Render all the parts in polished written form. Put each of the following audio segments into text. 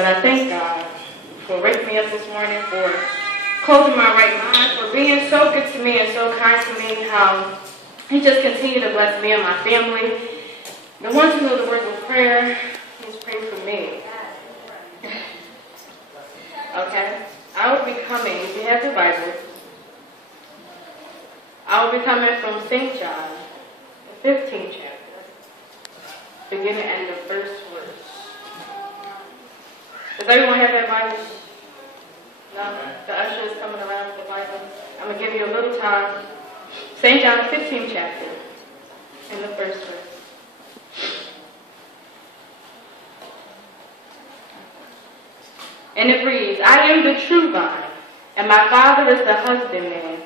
And I thank God for waking me up this morning, for closing my right mind, for being so good to me and so kind to me, how He just continued to bless me and my family. The ones who know the words of prayer, please pray for me. Okay? I will be coming, if you have your Bible, I will be coming from St. John, the 15th chapter, beginning at the first verse. Does everyone have their Bibles? No? The usher is coming around with the Bible. I'm going to give you a little time. St. John, the 15th chapter, in the first verse. And it reads, I am the true vine, and my Father is the husbandman.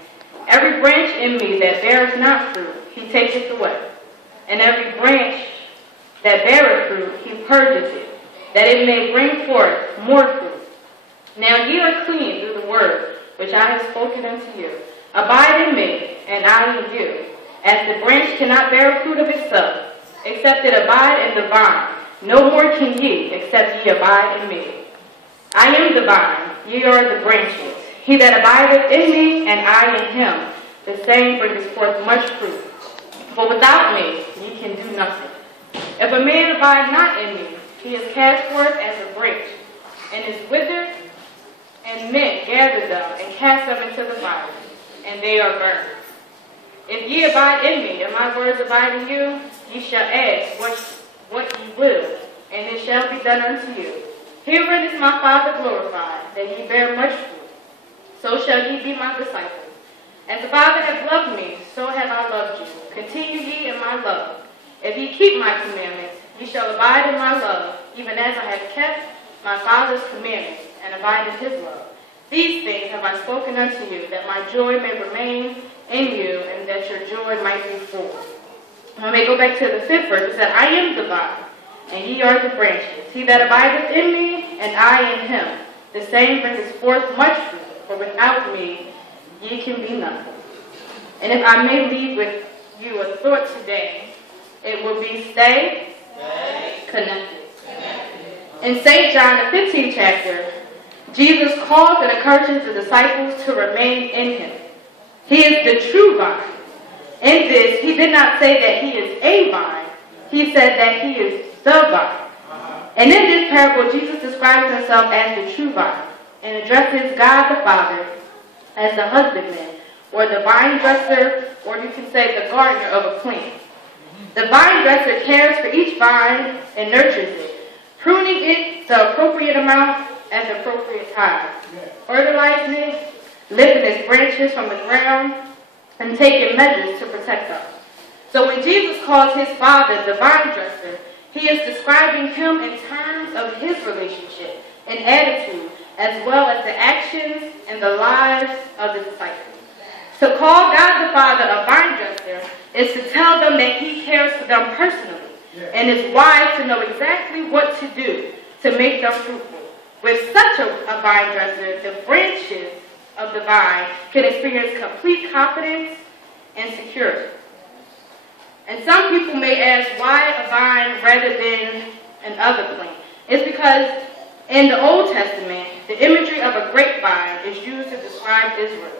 Every branch in me that beareth not fruit, He taketh away. And every branch that beareth fruit, He purgeth it, that it may bring forth more fruit. Now ye are clean through the word which I have spoken unto you. Abide in me, and I in you. As the branch cannot bear fruit of itself, except it abide in the vine, no more can ye, except ye abide in me. I am the vine, ye are the branches. He that abideth in me, and I in him, the same bringeth forth much fruit. For without me ye can do nothing. If a man abide not in me, he is cast forth as a branch, and is withered, and men gather them, and cast them into the fire, and they are burned. If ye abide in me, and my words abide in you, ye shall ask what ye will, and it shall be done unto you. Herein is my Father glorified, that ye bear much fruit. So shall ye be my disciples. As the Father hath loved me, so have I loved you. Continue ye in my love. If ye keep my commandments, ye shall abide in my love, even as I have kept my Father's commandments, and abide in his love. These things have I spoken unto you, that my joy may remain in you, and that your joy might be full. I may go back to the 5th verse. It said, I am the vine, and ye are the branches. He that abideth in me, and I in him, the same bringeth forth much fruit, for without me ye can be nothing. And if I may leave with you a thought today, it will be stay connected. In St. John, the 15th chapter, Jesus calls and encourages the disciples to remain in him. He is the true vine. In this, he did not say that he is a vine. He said that he is the vine. And in this parable, Jesus describes himself as the true vine and addresses God the Father as the husbandman, or the vine dresser, or you can say the gardener of a plant. The vine dresser cares for each vine and nurtures it, pruning it the appropriate amount at the appropriate time, fertilizing it, lifting its branches from the ground, and taking measures to protect them. So when Jesus calls his Father the vine dresser, he is describing him in terms of his relationship and attitude, as well as the actions and the lives of the disciples. To call God the Father a vine dresser is to tell them that he cares for them personally and is wise to know exactly what to do to make them fruitful. With such a vine dresser, the branches of the vine can experience complete confidence and security. And some people may ask, why a vine rather than another plant? It's because in the Old Testament, the imagery of a grapevine is used to describe Israel.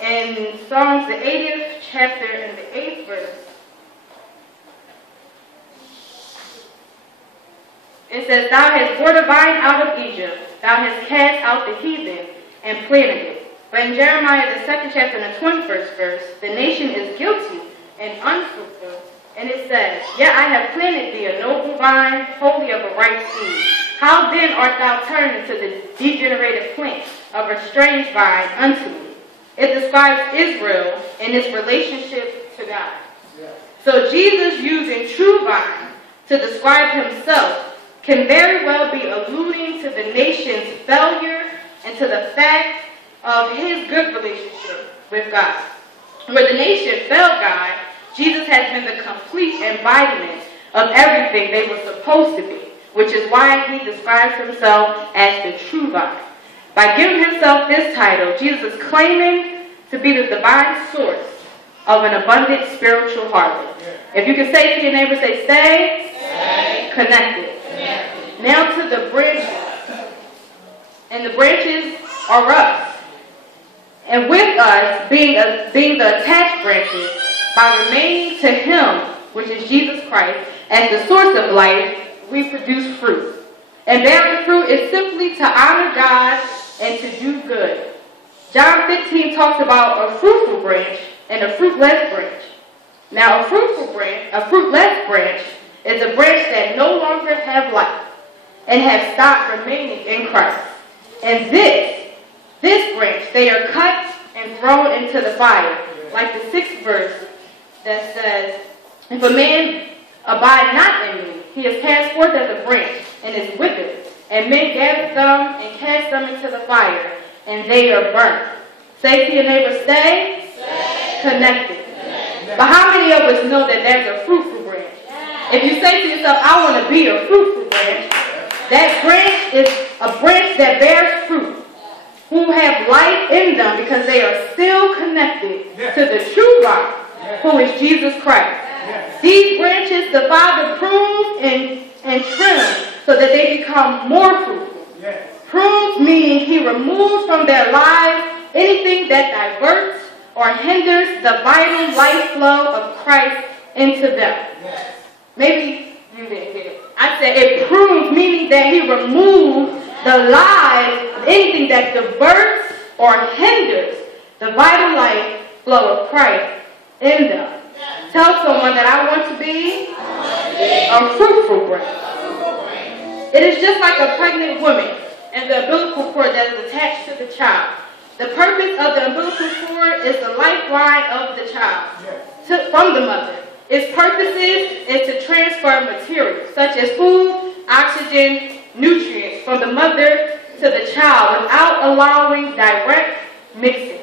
In Psalms, the 80th chapter and the 8th verse, it says, Thou hast brought a vine out of Egypt, thou hast cast out the heathen, and planted it. But in Jeremiah, the 2nd chapter and the 21st verse, the nation is guilty and unfruitful. And it says, Yet I have planted thee a noble vine, wholly of a right seed. How then art thou turned into the degenerated plant of a strange vine unto me? It describes Israel and its relationship to God. So Jesus using true vine to describe himself can very well be alluding to the nation's failure and to the fact of his good relationship with God. Where the nation failed God, Jesus has been the complete embodiment of everything they were supposed to be, which is why he describes himself as the true vine. By giving himself this title, Jesus is claiming to be the divine source of an abundant spiritual harvest. If you can say to your neighbor, say, stay connected. Now to the branches. and the branches are us. And with us, being the attached branches, by remaining to Him, which is Jesus Christ, as the source of life, we produce fruit. And bearing fruit is simply to honor God and to do good. John 15 talks about a fruitful branch and a fruitless branch. Now, a fruitless branch is a branch that no longer have life and have stopped remaining in Christ. And this branch, they are cut and thrown into the fire, like the 6th verse that says, if a man abide not in me, he is cast forth as a branch and is withered, and men gather them and cast them into the fire, and they are burnt. Say to your neighbor, stay connected. But how many of us know that there's a fruitful branch? If you say to yourself, I want to be a fruitful branch, that branch is a branch that bears fruit, who have life in them because they are still connected to the true vine, who is Jesus Christ. These branches the Father prunes and trims so that they become more fruitful. Prunes meaning He removes from their lives anything that diverts or hinders the vital life flow of Christ into them. Maybe you didn't get it. I said it prunes, meaning that He removes the lives of anything that diverts or hinders the vital life flow of Christ in them. Tell someone that I want to be a fruitful branch. It is just like a pregnant woman and the umbilical cord that is attached to the child. The purpose of the umbilical cord is the lifeline of the child from the mother. Its purposes is to transfer materials such as food, oxygen, nutrients from the mother to the child without allowing direct mixing.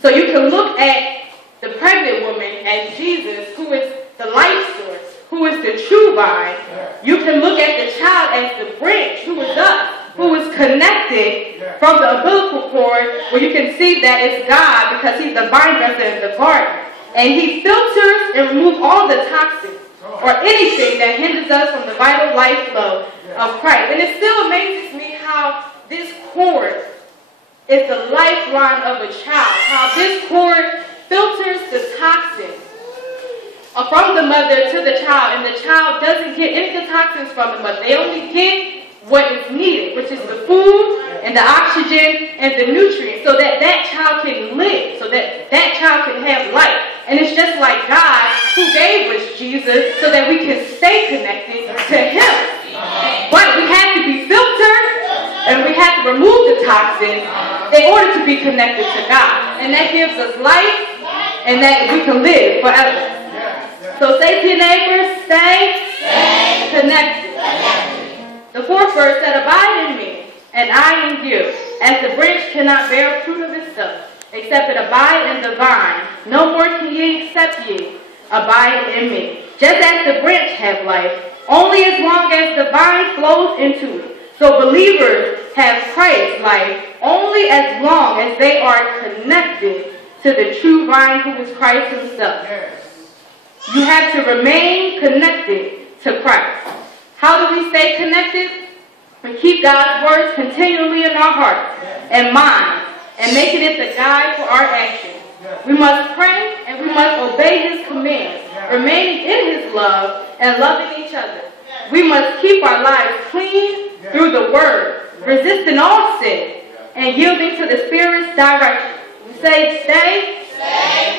So you can look at the pregnant woman as Jesus, who is the life source, who is the true vine. You can look at the child as the branch, who is us, who is connected from the umbilical cord, where you can see that it's God because He's the vine dresser in the garden. And He filters and removes all the toxins or anything that hinders us from the vital life flow of Christ. And it still amazes me how this cord is the lifeline of a child, how this cord filters the toxins from the mother to the child, and the child doesn't get any of the toxins from the mother. They only get what is needed, which is the food and the oxygen and the nutrients, so that that child can live, so that that child can have life. And it's just like God, who gave us Jesus so that we can stay connected to Him. But we have to be filtered and we have to remove the toxins in order to be connected to God. And that gives us life and that we can live forever. So say to your neighbor, stay connected. The 4th verse said, abide in me, and I in you, as the branch cannot bear fruit of itself, except it abide in the vine. No more can ye except ye abide in me. Just as the branch have life, only as long as the vine flows into it. So believers have Christ's life only as long as they are connected to the true vine, who is Christ Himself. You have to remain connected to Christ. How do we stay connected? We keep God's words continually in our hearts and minds and making it the guide for our actions. We must pray and we must obey His commands, remaining in His love and loving each other. We must keep our lives clean through the Word, resisting all sin and yielding to the Spirit's direction. We say stay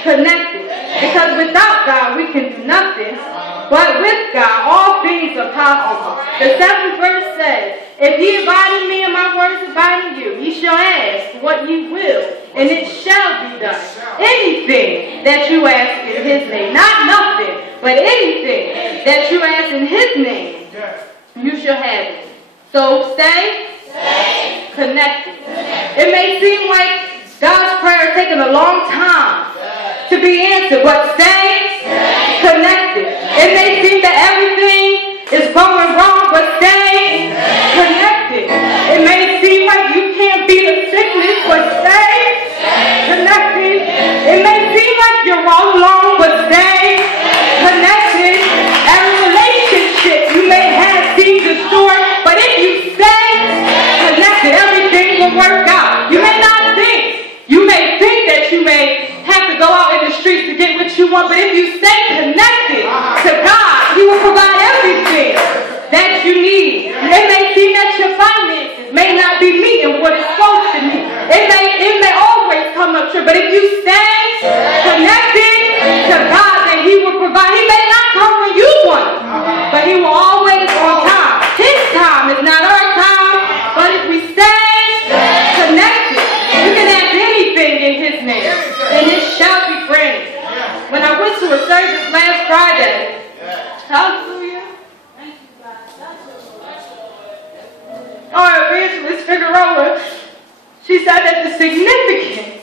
connected, because without God we can do nothing, but with God all things are possible. The 7th verse says, if ye abide in me and my words abide in you, ye shall ask what ye will, and it shall be done. Anything that you ask in His name, not nothing, but anything that you ask in His name, you shall have it. So stay connected. It may seem like God's prayer is taking a long time to be answered, but stay connected. It may seem that everything is going wrong, but stay connected. It may seem like you can't beat a sickness, but stay connected. It may seem like you're all alone, but stay connected. Every relationship you may have seems distorted, but if you stay connected, everything will Figueroa, she said that the significance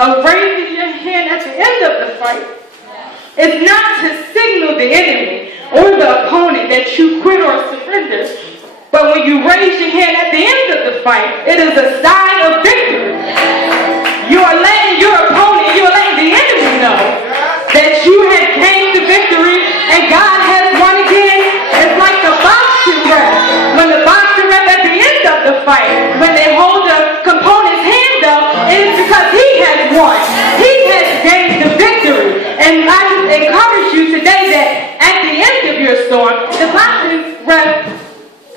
of raising your hand at the end of the fight is not to signal the enemy or the opponent that you quit or surrender, but when you raise your hand at the end of the fight, it is a sign of victory. You are letting your opponent, you are letting the enemy know that you have gained the victory and God has won again. It's like the boxing ref. When the boxing ref at the end of the fight, when they hold the component's hand up, it is because he has won. He has gained the victory. And I just encourage you today that at the end of your storm, the boxing ref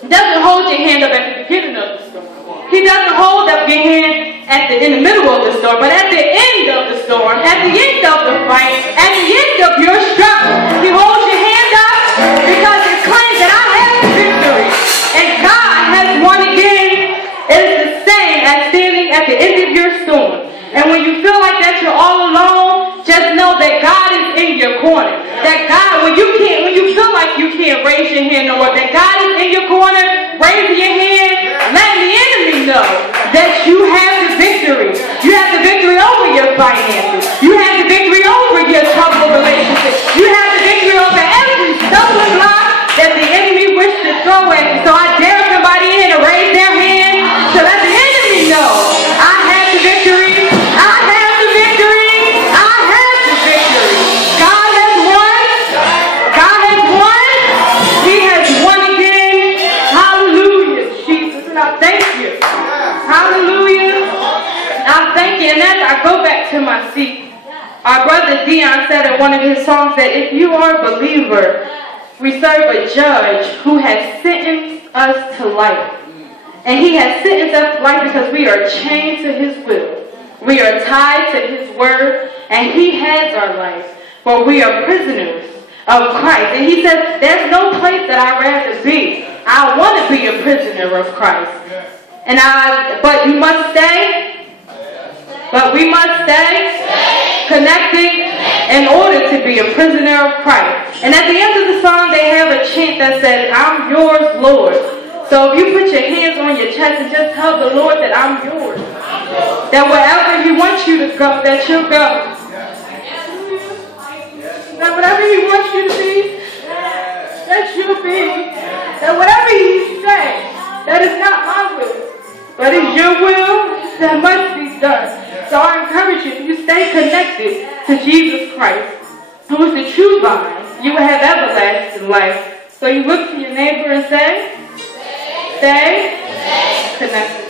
doesn't hold your hand up at the beginning of the storm. He doesn't hold up your hand in the middle of the storm, but at the end of the storm, at the end of the fight, at the end of your struggle, he holds your hand up because it claims that I have the victory and God has won again. It is the same as standing at the end of your storm. And when you feel like that you're all alone, just know that God is in your corner. That God, when you feel like you can't raise your hand no more, that God is in your corner, raising your hand, letting the enemy know that you have the victory. You have the victory over your finances. You have the victory over your troubled relationships. You have the victory over every stumbling block that the enemy wished to throw at you. So I dare somebody in to raise their hand to let the enemy know I have the victory. I have the victory. I have the victory. God has won. God has won. He has won again. Hallelujah, Jesus. And I thank you. Hallelujah. I thank you. And as I go back to my seat, our brother Dion said in one of his songs that if you are a believer, we serve a judge who has sentenced us to life. And he has sentenced us to life because we are chained to his will. We are tied to his word, and he has our life. For we are prisoners of Christ. And he says, there's no place that I'd rather be. I want to be a prisoner of Christ. But you must stay. But we must stay connected in order to be a prisoner of Christ. And at the end of the song, they have a chant that says, I'm yours, Lord. So if you put your hands on your chest and just tell the Lord that I'm yours. That wherever he wants you to go, that you'll go. That whatever he wants you to be, that you'll be. That whatever he says, that is not my will, but it's your will that must be done. So I encourage you stay connected to Jesus Christ, who is the true vine. You will have everlasting life. So you look to your neighbor and say, stay connected.